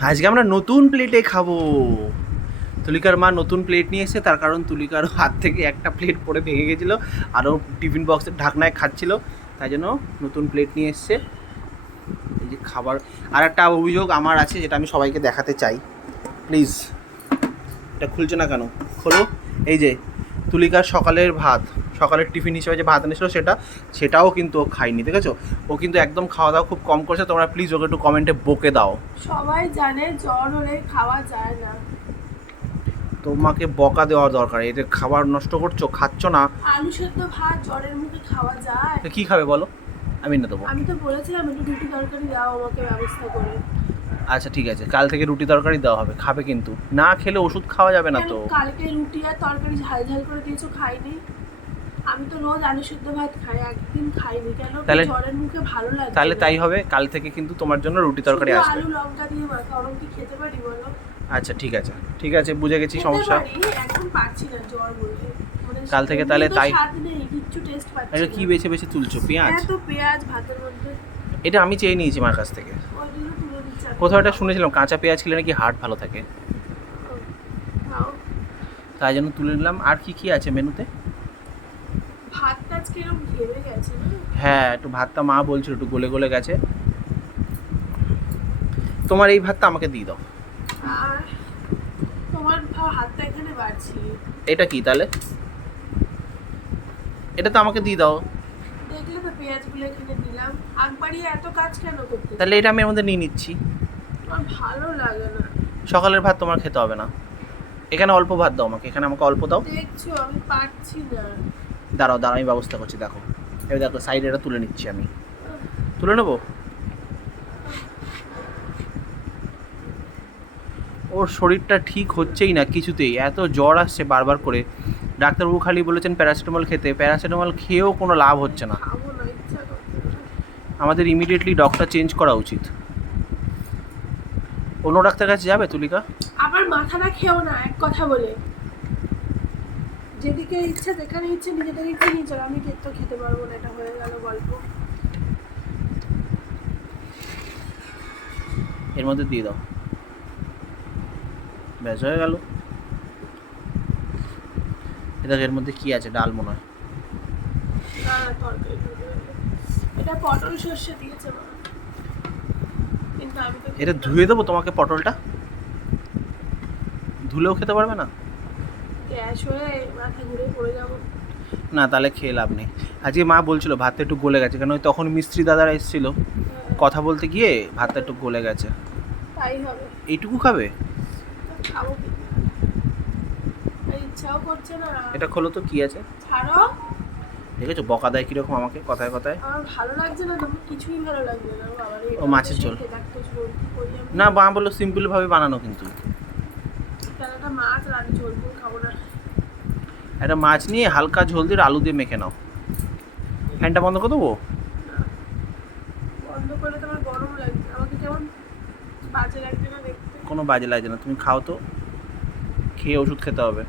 আজকে আমরা নতুন প্লেটে খাব। তুলিকার মা নতুন প্লেট নিয়ে এসেছে, তার কারণ তুলিকার হাত থেকে একটা প্লেট পড়ে ভেঙে গেছিল আরও টিফিন বক্সের ঢাকনায় খাচ্ছিল, তাই জন্য নতুন প্লেট নিয়ে এসছে। এই যে খাবার, আর একটা অভিযোগ আমার আছে, যেটা আমি সবাইকে দেখাতে চাই। প্লিজ এটা খুলছে না কেন? খোলো। এই যে, তুলিকার সকালের ভাত। সকালের টিফিন হিসেবে যে ভাত এনেছিল সেটা সেটাও কিন্তু ও খায়নি আছে ও কিন্তু একদম খাওয়া দাওয়া খুব কম করছে তোমরা প্লিজ ওকে একটু কমেন্টে বকে দাও। সবাই জানে জ্বর হলে খাওয়া যায় না। তোমাকে বকা দেওয়ার দরকার এদের খাবার নষ্ট করছ খাচ্ছ না। আলু সেদ্ধ ভাত জ্বরের মুখে খাওয়া যায়। তো কী খাবে বলো? আমি না দেবো। আমি তো বলেছিলাম একটু রুটি তরকারি দাও আমাকে ব্যবস্থা করে। আচ্ছা ঠিক আছে কাল থেকে রুটি তরকারি দেওয়া হবে খাবে কিন্তু। না খেলে ওষুধ খাওয়া যাবে না তো? কালকে রুটি আর তরকারি ঝাল ঝাল করে দিয়েছ খাইনি? আমি তো রোজ আলু সেদ্ধ ভাত খাই একদিন খাইনি। কেন তাহলে- জ্বরের মুখে ভালো লাগে তাহলে তাই হবে কাল থেকে কিন্তু তোমার জন্য রুটি তরকারি আসবে। আলু লঙ্কা দিয়ে ওরকম কি খেতে পারি বলো? আচ্ছা ঠিক আছে। ঠিক আছে বুঝে গেছি সমস্যা। পারছি না জ্বর বলে মানে কাল থেকে তাহলে তাই- কিচ্ছু টেস্ট পাচ্ছি এটা কি বেছে বেছে তুলছো? পেঁয়াজ? এত পেঁয়াজ ভাতের মধ্যে। এটা আমি চেয়ে নিয়েছি মার কাছ থেকে। কোথাও একটা শুনেছিলাম কাঁচা পেঁয়াজ খেলে নাকি হার্ট ভালো থাকে। তাই জন্য তুলে নিলাম। আর কি কি আছে মেনুতে? ভাতটা আজকে এরকম ঘেমে গেছে হ্যাঁ একটু ভাতটা মা বলছিল একটু গলে গলে গেছে। তোমার এই ভাতটা আমাকে দিয়ে দাও। আর তোমার হাতটা এখানে বাড়ছি। এটা কি তাহলে? এটা তো আমাকে দিয়ে দাও। দেখলে তো পেঁয়াজগুলো এখানে দিলাম। একবারই এত কাজ কেন করতে তাহলে এটা আমি এর মধ্যে নিয়ে নিচ্ছি। আমার ভালো লাগে না। সকালের ভাত তোমার খেতে হবে না। এখানে অল্প ভাত দাও আমাকে এখানে আমাকে অল্প দাও। দেখছ আমি পারছি না। দাঁড়াও দাঁড়াও, আমি ব্যবস্থা করছি, দেখো। এবার দেখো সাইডে এটা তুলে নিচ্ছি আমি। তুলে নেব? ওর শরীরটা ঠিক হচ্ছেই না কিছুতেই, এত জ্বর আসছে বারবার করে। ডাক্তারবাবু খালি বলেছেন প্যারাসিটামল খেতে, প্যারাসিটামল খেয়েও কোনো লাভ হচ্ছে না। আমাদের ইমিডিয়েটলি ডক্টর চেঞ্জ করা উচিত। অন্য ডাক্তার কাছে যাবে তুলিকা? আবার মাথাটা খেও না, এক কথা বলে। যেদিকে ইচ্ছে যেখানে ইচ্ছে নিজেদের ইচ্ছে নিয়ে চলো। আমি তো খেতে পারব না এটা হয়ে গেল গল্প। এর মধ্যে দিয়ে দাও। ব্যাস হয়ে গেল। এটা এর মধ্যে কি আছে? ডাল মনে হয়। এটা পটল সর্ষে দিয়েছে এটা ধুয়ে দেবো তোমাকে পটলটা? ধুলেও খেতে পারবে না? গ্যাস হয়ে মাথা ঘুরে পড়ে যাব। না তাহলে খেয়ে লাভ নেই। আজকে মা বলছিল ভাতটা একটু গলে গেছে কেন ওই তখন মিস্ত্রি দাদারা এসেছিল। হ্যাঁ, কথা বলতে গিয়ে ভাতটা একটু গলে গেছে। তাই হবে। এইটুকু খাবে? খাব ইচ্ছাও করছে না। এটা খোলো তো কি আছে? ছাড়ো। দেখেছ বকা দেয় কীরকম আমাকে কথায় কথায়? আমার ভালো লাগছে না তখন কিছুই ভালো লাগছে না। ও, মাছের ঝোল। না মা বলল সিম্পলভাবে বানানো কিন্তু। কেন একটা মাছ আর আমি ঝোল ফুল খাব না। একটা মাছ নিয়ে হালকা ঝোল দিয়ে আলু দিয়ে মেখে নাও। ফ্যানটা বন্ধ করে দেবো? বন্ধ করলে তোমার গরম লাগছে। আমাকে কেমন বাজে লাগছে না দেখতে? কোনো বাজে লাগছে না। তুমি খাও তো। খেয়ে ওষুধ খেতে হবে।